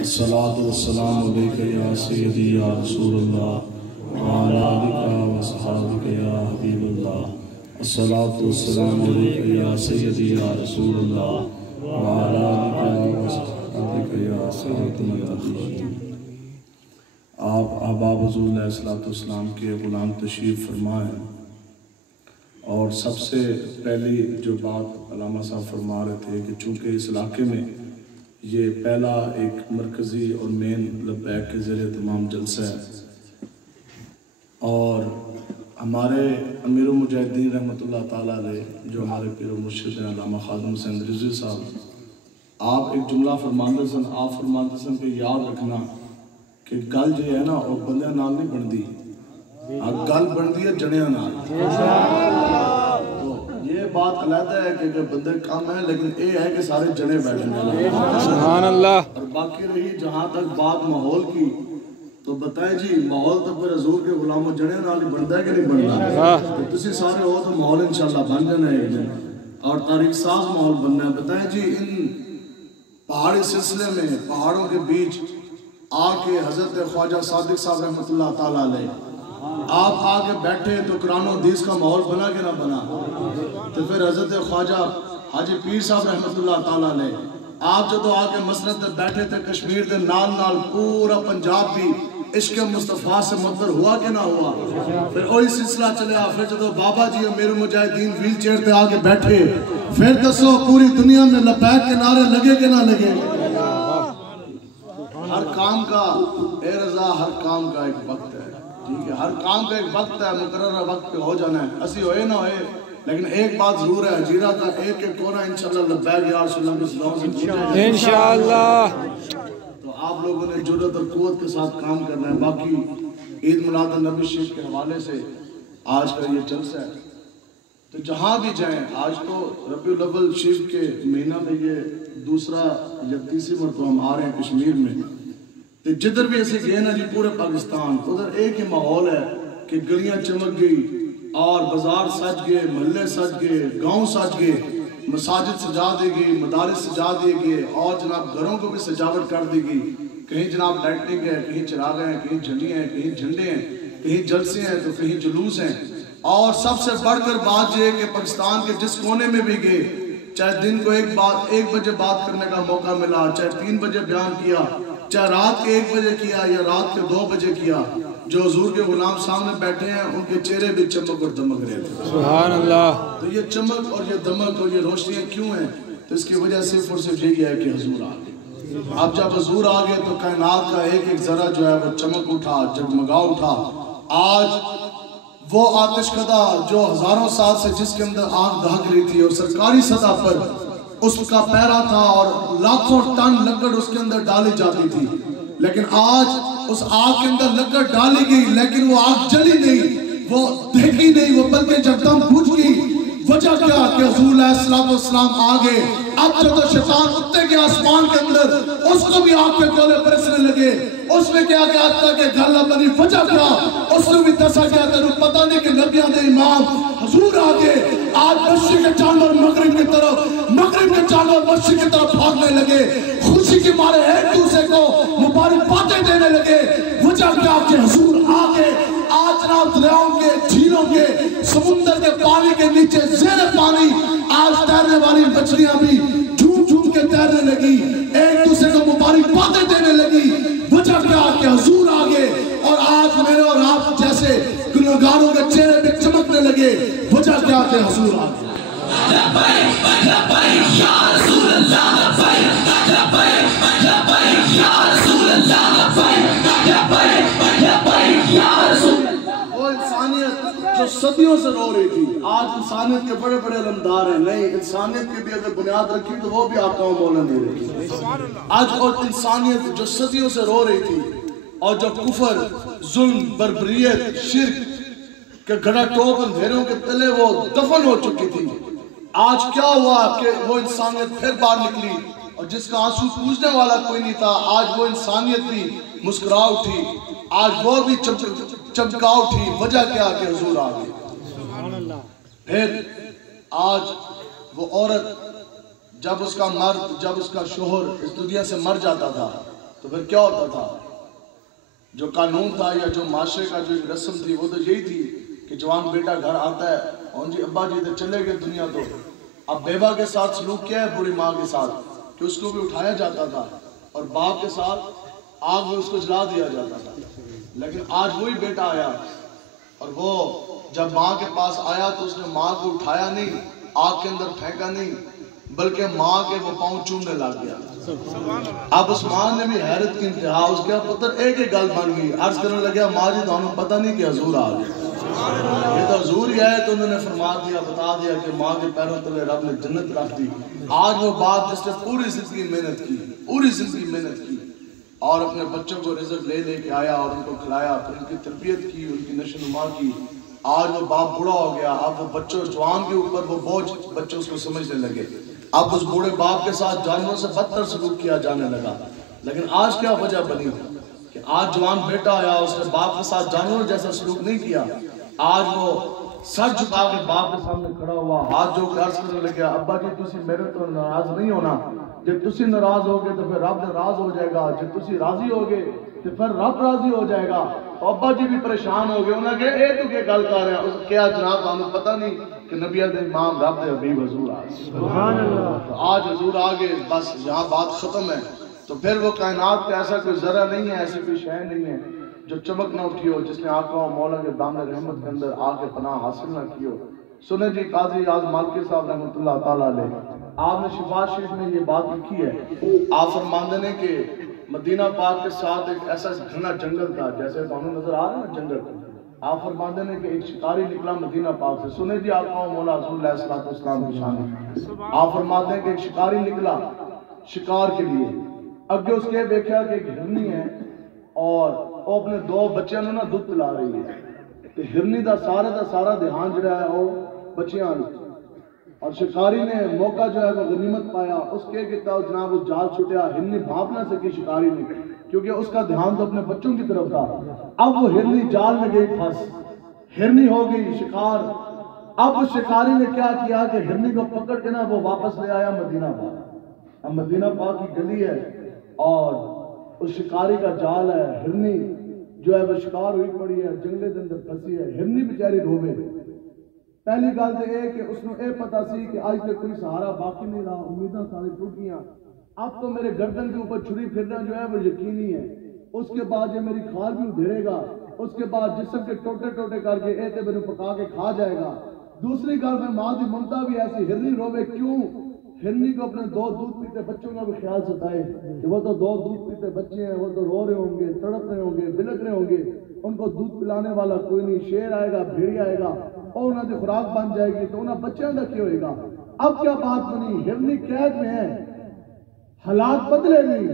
الصلاة والسلام علیکہ یا سیدی یا رسول اللہ وعلی آلکہ وصحابکہ یا حبیب اللہ الصلاة والسلام علیکہ یا سیدی یا رسول اللہ وعلی آلکہ وصحابکہ یا سیدی یا آپ احباب حضور علیہ السلام کے غلام تشریف فرمائیں، اور سب سے پہلی جو بات علامہ صاحب فرما رہے تھے کہ چونکہ اس علاقے میں یہ پہلا ایک مرکزی اور مین لبیک کے زیر اہتمام جلسہ ہے، اور ہمارے امیر المجاہدین رحمۃ اللہ تعالیٰ علیہ جو ہمارے پیر و مرشد ہیں علامہ خادم حسین رضوی صاحب، آپ ایک جملہ فرماندے سن، آپ فرماندے سن کہ یاد رکھنا کہ گل جو ہے نا وہ بندے نال نہیں بندی، گل بندی ہے جنیاں نال۔ تو یہ بات علیحدہ ہے کہ بندے کم ہیں، لیکن یہ ہے کہ سارے جنے بیٹھنے سبحان اللہ۔ اور باقی رہی جہاں تک بات ماحول کی، تو بتائیں جی ماحول تو پھر حضور کے غلاموں جنے نال بنتا ہے کہ نہیں بنتا؟ تو تسی سارے ہو تو ماحول انشاءاللہ بن جانا ہے اور تاریخ ساز ماحول بننا ہے۔ بتائیں جی ان پہاڑی سلسلے میں پہاڑوں کے بیچ آ کے حضرت خواجہ صادق صاحب رحمۃ اللہ تعالیٰ علیہ آپ آگے بیٹھے تو قرآن و حدیث کا ماحول بنا کہ نہ بنا؟ تو پھر حضرت خواجہ حاجی پیر صاحب رحمۃ اللہ تعالیٰ علیہ آپ جدو آگے مسند تے بیٹھے تھے کشمیر دے نال نال پورا پنجاب بھی عشق مصطفیٰ سے مطر ہوا کہ نہ ہوا؟ پھر وہی سلسلہ چلیا، پھر جدو بابا جی امیر المجاہدین ویل چیئر تے آگے بیٹھے، پھر دسو پوری دنیا میں لبیک کے نعرے لگے کہ نہ لگے؟ ہر کام کا اے رضا، ہر کام کا ایک وقت ہے، ٹھیک ہے، ہر کام کا ایک وقت ہے، مقررہ وقت پہ ہو جانا ہے، اسی ہوئے نہ ہوئے، لیکن ایک بات ضرور ہے، جیرہ کا ایک ایک کونا انشاءاللہ لبیک یا رسول اللہ کے صلاح سے پوچھے انشاءاللہ۔ تو آپ لوگوں نے جرات اور قوت کے ساتھ کام کرنا ہے۔ باقی عید میلاد النبی شریف کے حوالے سے آج کا یہ جلسہ ہے، تو جہاں بھی جائیں، آج تو ربیع الاول شریف کے مہینہ میں یہ دوسرا یا تیسری مرتبہ ہم آ رہے ہیں کشمیر میں، تو جدھر بھی ایسے گئے نا جی پورے پاکستان، ادھر ایک ہی ماحول ہے کہ گلیاں چمک گئی اور بازار سج گئے، محلے سج گئے، گاؤں سج گئے، مساجد سجا دی گئی، مدارس سجا دیے گئے، اور جناب گھروں کو بھی سجاوٹ کر دی گئی، کہیں جناب لائٹنگ ہے، کہیں چراغ ہیں، کہیں جھنڈی ہیں، کہیں جھنڈے ہیں، کہیں جلسے ہیں تو کہیں جلوس ہیں، اور سب سے بڑھ کر بات یہ ہے کہ پاکستان کے جس کونے میں بھی گئے، چاہے دن کو ایک بجے بات کرنے کا موقع ملا، چاہے 3 بجے بیان کیا، چاہے رات کے 1 بجے کیا یا رات کے 2 بجے کیا، جو حضور کے غلام سامنے بیٹھے ہیں ان کے چہرے بھی چمک اور دمک رہے تھے سبحان اللہ۔ تو یہ چمک اور یہ دمک اور یہ روشنیاں کیوں ہیں؟ تو اس کی وجہ صرف اور صرف یہی ہے کہ حضور آگے۔ اب جب حضور آگے تو کائنات کا ایک ایک ذرہ جو ہے وہ چمک اٹھا، جگمگا اٹھا۔ آج وہ آتش کدہ جو ہزاروں سال سے جس کے اندر آگ دہک رہی تھی اور سرکاری سطح پر اس کا پیرا تھا اور لاکھوں ٹن لکڑ اس کے اندر ڈالی جاتی تھی، لیکن آج اس آگ کے اندر لکڑ ڈالی گئی لیکن وہ آگ جلی نہیں، وہ دہکی نہیں، وہ بلکہ جب دم بجھ گئی۔ وجہ کیا کہ حضور علیہ السلام آگے، اب جب تو شیطان اٹھتے کے آسمان کے اندر اس کو بھی آگ کے گولے برسنے لگے، اس میں کیا کیا تھا کہ گھر بنی، وجہ کیا اس نے بھی دسا کیا تھا، پتہ نہیں کہ نبیوں نے امام حضور آگے آج مشرق کے جانور مغرب کی طرف، مغرب کے جانور مشرق کی طرف بھاگنے لگے، خوشی کے مارے ایک دوسرے کو مبارک باتیں دینے لگے۔ وجہ کیا کہ حضور آگے آج جناب دریاؤں کے، جھیلوں کے، سمندر کے پانی کے نیچے زیر پانی آج تیرنے والی مچھلیاں بھی جھوم جھوم کے تیرنے لگی، ایک دوسرے کو مبارک باتیں دینے لگی۔ وجہ کیا کہ حضور آگے، اور آج میرے اور آپ جیسے گنہگاروں کے چہرے پہ چمکنے لگے۔ وجہ کیا کہ حضور آگے۔ لبیک لبیک یا رسول اللہ، لبیک لبیک لبیک یا رسول اللہ، لبیک لبیک لبیک یا رسول اللہ۔ وہ انسانیت جو صدیوں سے رو رہی تھی، آج انسانیت کے بڑے بڑے علمدار ہیں، نہیں انسانیت کی بھی اگر بنیاد رکھی تو وہ بھی آقا و مولا نہیں رہی۔ آج اور انسانیت جو صدیوں سے رو رہی تھی اور جو کفر، ظلم، بربریت، شرک کے گھڑا ٹوپ اندھیروں کے تلے وہ دفن ہو چکی تھی، آج کیا ہوا کہ وہ انسانیت پھر باہر نکلی، اور جس کا آنسو پوچھنے والا کوئی نہیں تھا، آج وہ انسانیت بھی مسکرا اٹھی، آج وہ بھی چمکا اٹھی۔ وجہ کیا کہ حضور آگے۔ پھر آج وہ عورت جب اس کا مرد، جب اس کا شوہر اس دنیا سے مر جاتا تھا، تو پھر کیا ہوتا تھا؟ جو قانون تھا یا جو معاشرے کا جو رسم تھی وہ تو یہی تھی کہ جوان بیٹا گھر آتا ہے اور جی ابا جی تو چلے گئے دنیا تو اب بیوہ کے ساتھ سلوک کیا ہے بری ماں کے ساتھ کہ اس کو بھی اٹھایا جاتا تھا اور باپ کے ساتھ آگ میں اس کو جلا دیا جاتا تھا. لیکن آج وہی بیٹا آیا اور وہ جب ماں کے پاس آیا تو اس نے ماں کو اٹھایا نہیں, آگ کے اندر پھینکا نہیں, بلکہ ماں کے وہ پاؤں چومنے لگ گیا. اب اس ماں نے بھی حیرت کی انتہا, اس کے پتر ایک ہی گل بن گئی, عرض کرنے لگیا ماں جی تو ہمیں پتہ نہیں کہ حضور آ گیا. یہ تو حضور ہی آئے تو انہوں نے فرما دیا, بتا دیا کہ ماں کے پیروں تلے رب نے جنت رکھ دی. آج وہ باپ جس نے پوری زندگی محنت کی اور اپنے بچوں کو رزق لے کے آیا اور ان کو کھلایا, پھر ان کی تربیت کی, ان کی نشو نما کی, آج وہ باپ بوڑھا ہو گیا. اب وہ بچوں جوان کے اوپر وہ بوجھ بچوں اس کو سمجھنے لگے. اب اس بوڑھے باپ کے ساتھ جانوروں سے بدتر سلوک کیا جانے لگا. لیکن آج کیا وجہ بنی کہ آج جوان بیٹا آیا, اس نے باپ کے ساتھ جانوروں جیسا سلوک نہیں کیا. آج وہ سر جھکا کے باپ کے سامنے کھڑا ہوا, ہاتھ جو عرض کرنے لگا ابا جی تسی میرے تو ناراض نہیں ہونا, جب تسی ناراض ہوگے تو پھر رب ناراض ہو جائے گا, جب تسی راضی ہوگے تو پھر رب راضی ہو جائے گا. تو ابا جی بھی پریشان ہو گئے, انہوں نے کہا اے تو کیا گل کر رہے ہیں, کیا جناب ہمیں پتہ نہیں کہ نبی امام رب دے حبیب حضور آ گئے. سبحان اللہ. تو آج حضور آ گئے, بس یہاں بات ختم ہے. تو پھر وہ کائنات کا ایسا کوئی ذرہ نہیں ہے, ایسی کوئی شے نہیں ہے جو چمک نہ اٹھی ہو, جس نے آقا و مولا کے دامن رحمت کے اندر آ کے پناہ حاصل نہ کی ہو. سنیں جی قاضی اعظم مالکی صاحب رحمۃ اللہ تعالیٰ علیہ, آپ نے شفا شریف میں یہ بات لکھی ہے. آپ فرماندے نے کہ مدینہ پاک کے ساتھ ایک ایسا گھنا جنگل تھا, جیسے ہمیں نظر آ رہا ہے نا جنگل. آپ فرماندے نے کہ ایک شکاری نکلا مدینہ پاک سے. سنیں جی آقا و مولا حضور علیہ السلام کی شان. آپ فرماتے ہیں کہ ایک شکاری نکلا شکار کے لیے, اگے اس کے دیکھا کہ ایک ہرنی ہے اور وہ اپنے دو بچیاں نا دودھ پلا رہی ہے. تو ہرنی دا سارا دھیان جڑا ہے وہ بچیاں, اور شکاری نے موقع جو ہے وہ غنیمت پایا, اس کے کہتا جناب وہ جال چھٹیا, ہرنی بھاپ نہ سکی شکاری نے, کیونکہ اس کا دھیان تو اپنے بچوں کی طرف تھا. اب وہ ہرنی جال میں گئی پھنس, ہرنی ہو گئی شکار. اب شکاری نے کیا کیا کہ ہرنی کو پکڑ کے نا وہ واپس لے آیا مدینہ پاک. اب مدینہ پاک کی گلی ہے اور اس شکاری کا جال ہے, ہرنی جو ہے وہ شکار ہوئی پڑی ہے, جنگلے کے اندر پھنسی ہے. ہرنی بیچاری روے. پہلی گل تو یہ کہ اس نے یہ پتا سی کہ آج تک کوئی سہارا باقی نہیں رہا, امیداں ساری ٹوٹ گیا, اب تو میرے گردن کے اوپر چھری پھرنا جو ہے وہ یقینی ہے. اس کے بعد یہ میری کھال بھی ادھیڑے گا, اس کے بعد جسم کے ٹوٹے ٹوٹے کر کے اے تے میرے پکا کے کھا جائے گا. دوسری گل میں ماں کی ممتا بھی ایسی, ہرنی روے کیوں؟ ہرنی کو اپنے دو دودھ پیتے بچوں کا بھی خیال ستائے کہ وہ تو دو دودھ پیتے بچے ہیں, وہ تو رو رہے ہوں گے, تڑپ رہے ہوں گے, بلک رہے ہوں گے, ان کو دودھ پلانے والا کوئی نہیں. شیر آئے گا, بھیڑی آئے گا اور انہوں نے خوراک بن جائے گی, تو انہیں بچوں کا کیا ہوئے گا. اب کیا بات بنی, ہرنی قید میں ہے, حالات بدلے نہیں,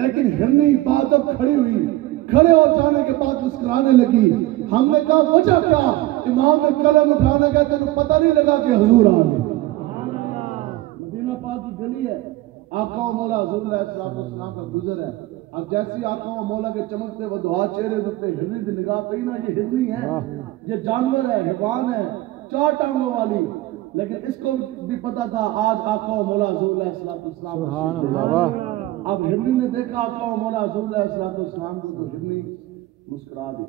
لیکن ہرنی بات اب کھڑی ہوئی, کھڑے ہو جانے کے بعد مسکرانے لگی. ہم نے کہا وجہ کیا؟ امام نے قلم اٹھانا کہا تینوں پتہ نہیں لگا کہ حضور آ گئے. مدینہ پاک کی گلی ہے, آقا و مولا حضور علیہ السلام کا گزر ہے. اب جیسی آقا و مولا کے چمکتے ودھوا چہرے دے ہرنی دی نگاہ پئی نا, یہ ہرنی ہے, یہ جانور ہے, حیوان ہے, چار ٹانگوں والی, لیکن اس کو بھی پتا تھا آج آقا و مولا حضور علیہ السلام. اب ہرنی نے دیکھا آقا و مولا حضور علیہ السلام کو, تو ہرنی مسکرا دی.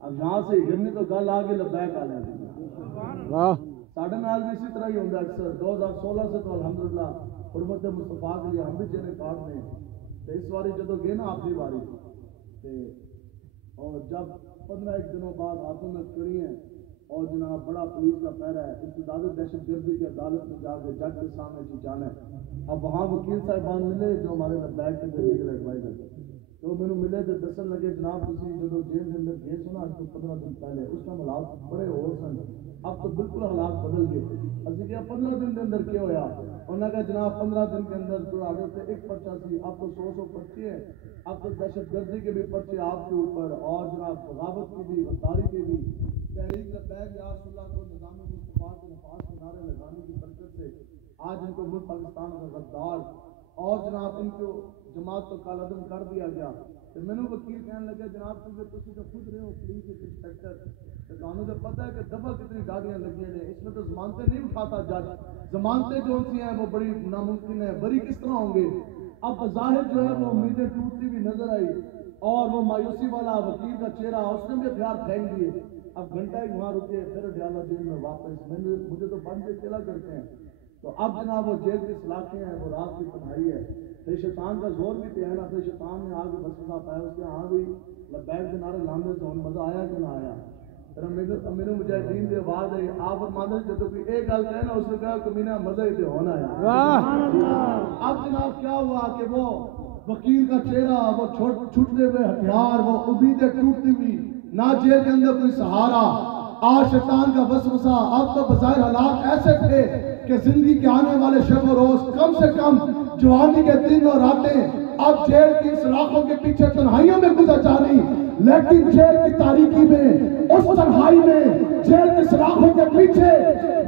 اب یہاں سے ہرنی تو گل آگے لبیک آ جائے. ساڑھے نال بھی اسی طرح ہی ہوتا ہے اکثر. 2016 سے تو الحمدللہ حرمت مصطفیٰ کے لیے ہم بھی چینے کاٹ دیں. تو اس باری جدو گئے نا آخری باری, اور جب 15 دنوں بعد ہاتھوں میں کڑی ہیں اور جناب بڑا پولیس کا پہرا ہے, ابتدائی دہشت گردی کی عدالت میں جا کے جج کے سامنے پہنچانا ہے. اب وہاں وکیل صاحبان ملے جو ہمارے لبیک کے لیگل ایڈوائزر, تو میں ملے تو دسن لگے جناب تسی جدو جیل کے اندر گئے سو نا, 15 دن پہلے, اس کا حالات بڑے اور سن, اب تو بالکل حالات بدل گئے. اسی کیا 15 دن کے اندر کیا ہویا؟ انہوں نے کہا جناب 15 دن کے اندر جو آگے سے ایک پرچہ سی, اب تو 100 پرچے ہیں, اب تو دہشت گردی کے بھی پرچے آپ کے اوپر, اور جناب بغاوت کی بھی, غداری کے بھی, تحریک لبیک یا رسول اللہ کو نظام مصطفیٰ کے نفاذ کے نعرے لگانے کی برکت سے آج ان کو ملک پاکستان کا غدار اور جناب ان کو جماعت کو کالعدم کر دیا گیا. تو میں نے وکیل کہنے لگے جناب کیونکہ تسی تو خود رہے ہو پولیس انسپیکٹر, تو قانون سے پتہ ہے کہ دفعہ کتنی گاڑیاں لگی ہیں, اس میں تو ضمانتیں نہیں اٹھاتا جج. ضمانتیں جو سی ہیں وہ بڑی ناممکن ہے, بری کس طرح ہوں گے؟ اب بظاہر جو ہے وہ امیدیں ٹوٹتی ہوئی نظر آئی اور وہ مایوسی والا وکیل کا چہرہ اس نے بھی ہتھیار پھینک دیے. اب گھنٹہ ایک وہاں رکے پھر ڈیالہ جیل میں واپس. مجھے تو بند کے چلا کرتے ہیں. تو اب جناب وہ جیل کی سلاخیں ہیں, وہ رات کی تنہائی ہے, پھر شیطان کا زور بھی پہ ہے نا. پھر شیطان نے آگے بسنا پایا اس کے ہاں بھی لبیک کے نعرے لانے سے مزہ آیا کہ نہ آیا. پھر امیر مجاہدین کی آواز آئی, آپ فرماتے ہیں جو کوئی ایک گل کہے نا اس نے کہا کہ مینا مزہ ہی تو ہونا ہے. اب جناب کیا ہوا کہ وہ وکیل کا چہرہ, وہ چھوٹتے ہوئے ہتھیار, وہ امیدیں ٹوٹتی ہوئی, نہ جیل کے اندر کوئی سہارا. آج شیطان کا وسوسہ. اب تو بظاہر حالات ایسے تھے کہ زندگی کے آنے والے شب و روز کم سے کم جوانی کے دن اور راتیں اب جیل کی سلاخوں کے پیچھے تنہائیوں میں گزر جانی. لیکن جیل کی تاریکی میں, اس تنہائی میں, جیل کی سلاخوں کے پیچھے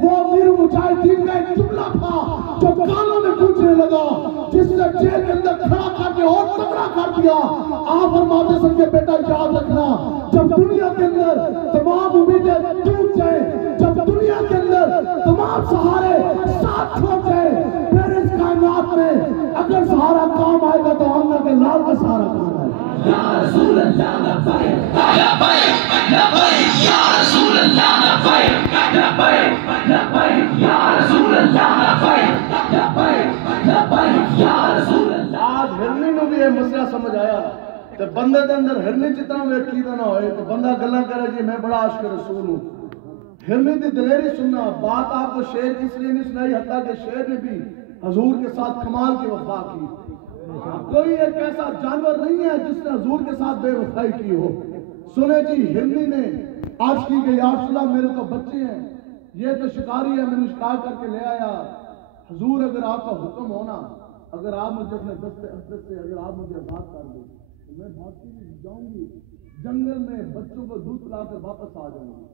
وہ امیر مجاہدین کا ایک جملہ تھا جو کانوں میں گونجنے لگا, جس نے جیل کے اندر کھڑا کر کے اور تگڑا کر دیا. آپ فرماتے سن کے بیٹا یاد رکھنا, جب دنیا کے اندر تمام امیدیں ٹوٹ جائیں, جب دنیا کے اندر تمام سہارے ساتھ چھوڑ جائیں, پھر اس کائنات میں اگر سہارا کام آئے گا تو آمنہ کے لال کا سہارا کام آئے گا. یا رسول اللہ لبیک لبیک لبیک یا رسول اللہ لبیک لبیک لبیک یا رسول اللہ لبیک لبیک لبیک یا رسول اللہ. آج ہرنی نو بھی یہ مسئلہ سمجھ آیا کہ بندے دے اندر ہرنی جتنا وہ عقیدہ نہ ہوئے تو بندہ گلا کرے جی میں بڑا عاشق رسول ہوں. ہرنی دی دلیری سننا. بات آپ کو شعر کی اس لیے نہیں سنائی حتیٰ کہ شعر نے بھی حضور کے ساتھ کمال کی وفا کی. کوئی ایک ایسا جانور نہیں ہے جس نے حضور کے ساتھ بے وفائی کی ہو. سنے جی ہرنی نے آج کی کہ یا رسول اللہ میرے تو بچے ہیں, یہ تو شکاری ہے, میں نے شکار کر کے لے آیا. حضور اگر آپ کا حکم ہونا, اگر آپ مجھے اپنے دست عزت سے اگر آپ مجھے آزاد کر دیں تو میں بھاگتی جاؤں گی جنگل میں, بچوں کو دودھ پلا کر واپس آ جاؤں گی.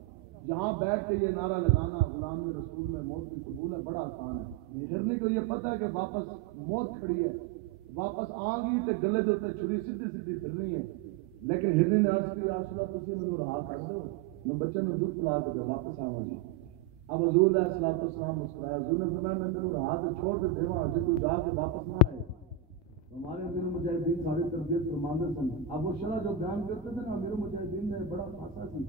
یہاں بیٹھ کے یہ نعرہ لگانا غلام رسول میں موت کی قبول ہے بڑا آسان ہے. ہرنی کو یہ پتہ ہے کہ واپس موت کھڑی ہے, واپس آؤں گی تو گلے دے تے چھری سیدھی سیدھی پھرنی ہے. لیکن ہرنی نے عرض کی یا رسول اللہ تسی مینوں رہا کر دو, میں بچے میں دودھ پلا کے واپس آواں گی. اب حضور علیہ الصلوۃ والسلام مسکرایا. حضور نے فرمایا میں تینوں رہا تو چھوڑ کے دیواں جے تو جا کے واپس نہ آئے. ہمارے امیر مجاہدین ساری تربیت فرماندے سن. اب وہ شرح جو بیان کرتے تھے نا امیر مجاہدین نے بڑا خاصا سی.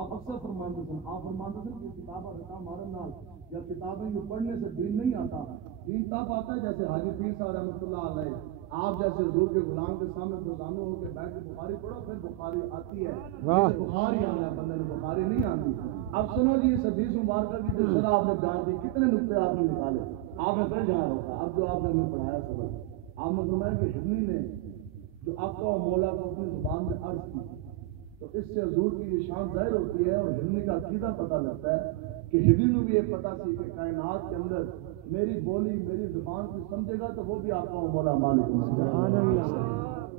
آپ اکثر فرماندے سن, آپ فرماندے سن کہ کتابہ رکھا مارن نال یا کتابیں جو پڑھنے سے دین نہیں آتا. دین تب آتا ہے جیسے حاجی پیر صاحب رحمۃ اللہ علیہ آپ جیسے حضور کے غلام کے سامنے روزانہ ہو کے بیٹھ کے بخاری پڑھو پھر بخاری آتی ہے. بخاری آنا ہے, بندے نے بخاری نہیں آتی. اب سنو جی اس حدیث مبارکہ کی جو شرح آپ نے بیان کی, کتنے نقطے آپ نے نکالے, آپ نے پھر جہاں روکا. اب جو آپ نے ہمیں پڑھایا سبق, آپ نے فرمایا کہ ہرنی نے جو آقا و مولا کو اپنی زبان میں عرض کی تو اس سے حضور کی یہ شان ظاہر ہوتی ہے. اور ہرنی کا عقیدہ پتہ لگتا ہے کہ ہرنی کو بھی یہ پتہ سی کہ کائنات کے اندر میری بولی میری زبان کو سمجھے گا تو وہ بھی آقا و مولا مالک سبحان اللہ.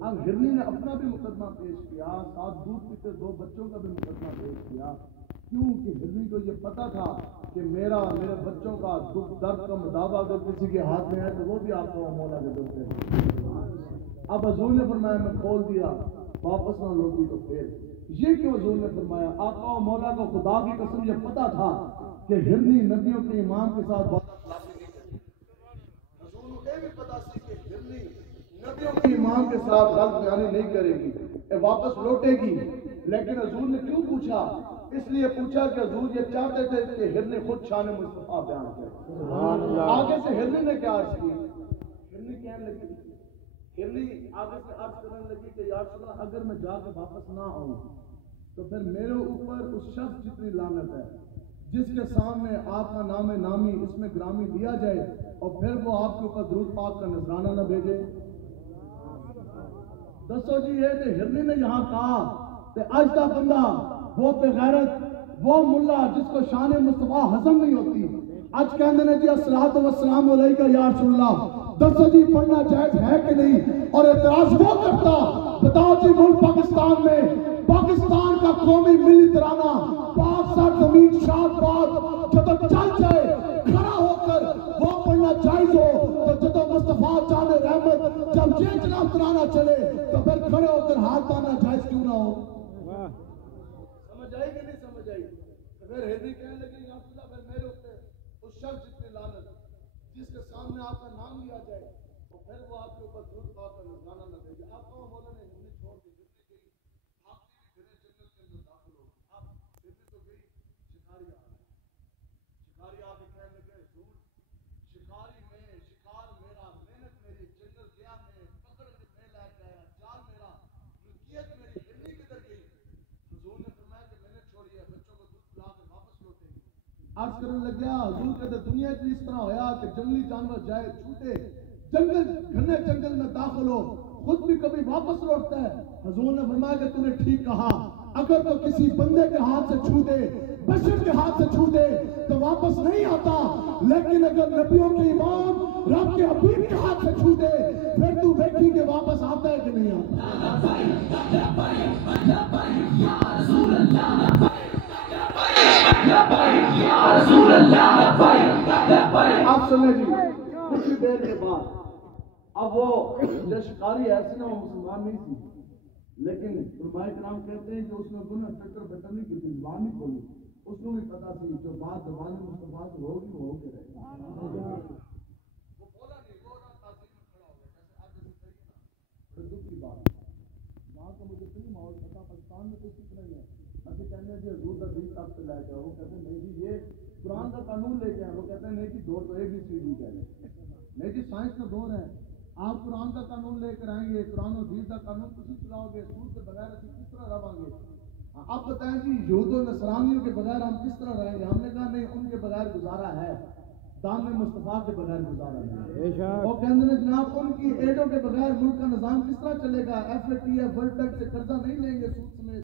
اب ہرنی نے اپنا بھی مقدمہ پیش کیا, ساتھ دودھ پیتے 2 بچوں کا بھی مقدمہ پیش کیا. کیوں کہ ہرنی کو یہ پتہ تھا کہ میرے بچوں کا دکھ درد کا مداوع اگر کسی کے ہاتھ میں ہے تو وہ بھی آقا و مولا کے دل سے. اب حضور نے فرمایا میں کھول دیا, واپس نہ لوٹی تو پھر یہ کیوں حضور نے فرمایا. آقا و مولا کو خدا کی قسم یہ پتہ تھا کہ ہرنی نبیوں کے امام کے ساتھ بات حضور کو یہ بھی پتہ سی کہ ہرنی نبیوں کے امام کے ساتھ غلط بیانی نہیں کرے گی, واپس لوٹے گی. لیکن حضور نے کیوں پوچھا, اس لیے پوچھا کہ حضور یہ چاہتے تھے کہ ہرنی خود شان مصطفیٰ بیان کرے. آگے سے ہرنی نے کیا عرض کی, ہرنی کہنے لگی, ہرنی آگے سے عرض کرنے لگی کہ یا رسول اللہ اگر میں جا کے واپس نہ آؤں تو پھر میرے اوپر اس شخص جتنی لعنت ہے جس کے سامنے آپ کا نام نامی اس میں گرامی دیا جائے اور پھر وہ آپ کے اوپر درود پاک کا نذرانہ نہ بھیجے. دسو جی یہ کہ ہرنی نے یہاں کہا کہ آج کا بندہ وہ بغیرت وہ ملا جس کو شان مصطفیٰ ہضم نہیں ہوتی آج کہندے نے جی الصلوۃ والسلام علیکہ یا رسول اللہ. دسو جی پڑھنا جائز ہے کہ نہیں؟ اور اعتراض وہ کرتا, بتاؤ جی ملک پاکستان میں پاکستان کا قومی ملی ترانہ پاک سر زمین شاد باد جب چل جائے کھڑا ہو کر وہ پڑھنا جائز ہو تو جب مصطفیٰ جان رحمت جب یہ جناب ترانہ چلے تو پھر کھڑے ہو کر ہاتھ باندھنا جائز کیوں نہ ہو؟ سمجھ آئی کہ نہیں سمجھ آئی؟ پھر ہرنی کہنے لگی یا رسول اللہ پھر میرے اوپر اس شخص جتنی لعنت جس کے سامنے آپ کا نام لیا جائے وہ پھر وہ آپ کے اوپر دودھ پا کر نذرانہ نہ دے گی. آپ کو مولا نے ہمیں چھوڑ کے کتنی گئی, آپ بھی پھرے جنگل کے اندر داخل ہو, آپ پھر بھی تو گئی. شکاری آ رہا ہے, شکاری آ کے کہنے لگے حضور شکاری میں, شکار میرا, محنت میری, جنگل گیا میں, پکڑ کے میں لے کے آیا, جال میرا, ملکیت میری, ہرنی کدھر گئی؟ حضور نے فرمایا کہ میں نے چھوڑی ہے, بچوں کو دودھ پلا کے واپس لوٹے گی. عرض کرنے لگا حضور کہتے دنیا کی اس طرح ہویا کہ جنگلی جانور جائے چھوٹے, جنگل گھنے جنگل میں داخل ہو, خود بھی کبھی واپس لوٹتا ہے. حضور نے فرمایا کہ تو نے ٹھیک کہا, اگر تو کسی بندے کے ہاتھ سے چھوٹے, بشر کے ہاتھ سے چھوٹے تو واپس نہیں آتا, لیکن اگر نبیوں کے امام رب کے حبیب کے ہاتھ سے چھوٹے پھر تو دیکھی کہ واپس آتا ہے کہ نہیں آتا. آپ سنیں جی, کچھ دیر کے بعد اب وہ جو شکاری ایسے نا, وہ مسلمان نہیں تھی, لیکن علماء کرام کہتے ہیں کہ اس نے گناہ ٹکر بٹن نہیں کی تھی, زبان نہیں کھولی, اس کو بھی پتا تھی جو بات زبان مصطفیٰ سے ہوگی وہ ہو کے رہے گی. وہ بولا نہیں, وہ تعظیم میں کھڑا ہو گیا, جیسے آج جیسے کہیے نا. پھر دکھ کی بات وہاں کا مجھے اتنی ماحول پتا, پاکستان میں کوئی فکر نہیں ہے. ابھی کہنے جی حضور کا دین تب سے لے کے, وہ کہتے ہیں نہیں جی یہ قرآن کا قانون لے کے ہیں, وہ کہتے ہیں نہیں جی دور تو ABCD کا ہے, نہیں جی سائنس کا دور ہے, آپ قرآن کا قانون لے کر آئیں گے, قرآن و حدیث کا قانون کسی چلاؤ گے, سود کے بغیر اسی کس طرح رہیں گے؟ آپ بتائیں جی یہود و نصرانیوں کے بغیر ہم کس طرح رہیں گے؟ ہم نے کہا نہیں, ان کے بغیر گزارا ہے, دام مصطفیٰ کے بغیر گزارا ہے. وہ کہتے ہیں جناب ان کی ایڈوں کے بغیر ملک کا نظام کس طرح چلے گا؟ FATF ورلڈ بینک سے قرضہ نہیں لیں گے سود سمیت.